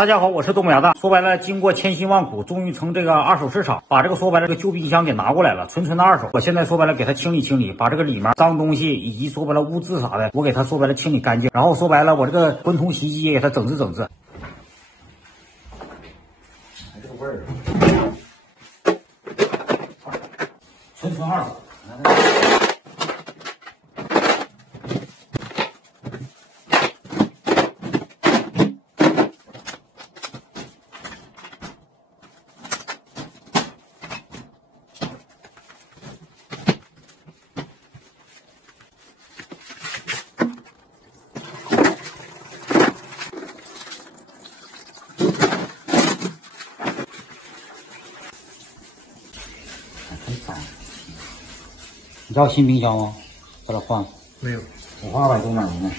大家好，我是东北鸭蛋。说白了，经过千辛万苦，终于从这个二手市场把这个说白了这个旧冰箱给拿过来了，纯的二手。我现在说白了给它清理清理，把这个里面脏东西以及说白了污渍啥的，我给它说白了清理干净。然后说白了，我这个滚筒洗衣机也给它整治整治。这个味儿，纯二手。你知道新冰箱吗？在这换？没有。我花200多买的呢。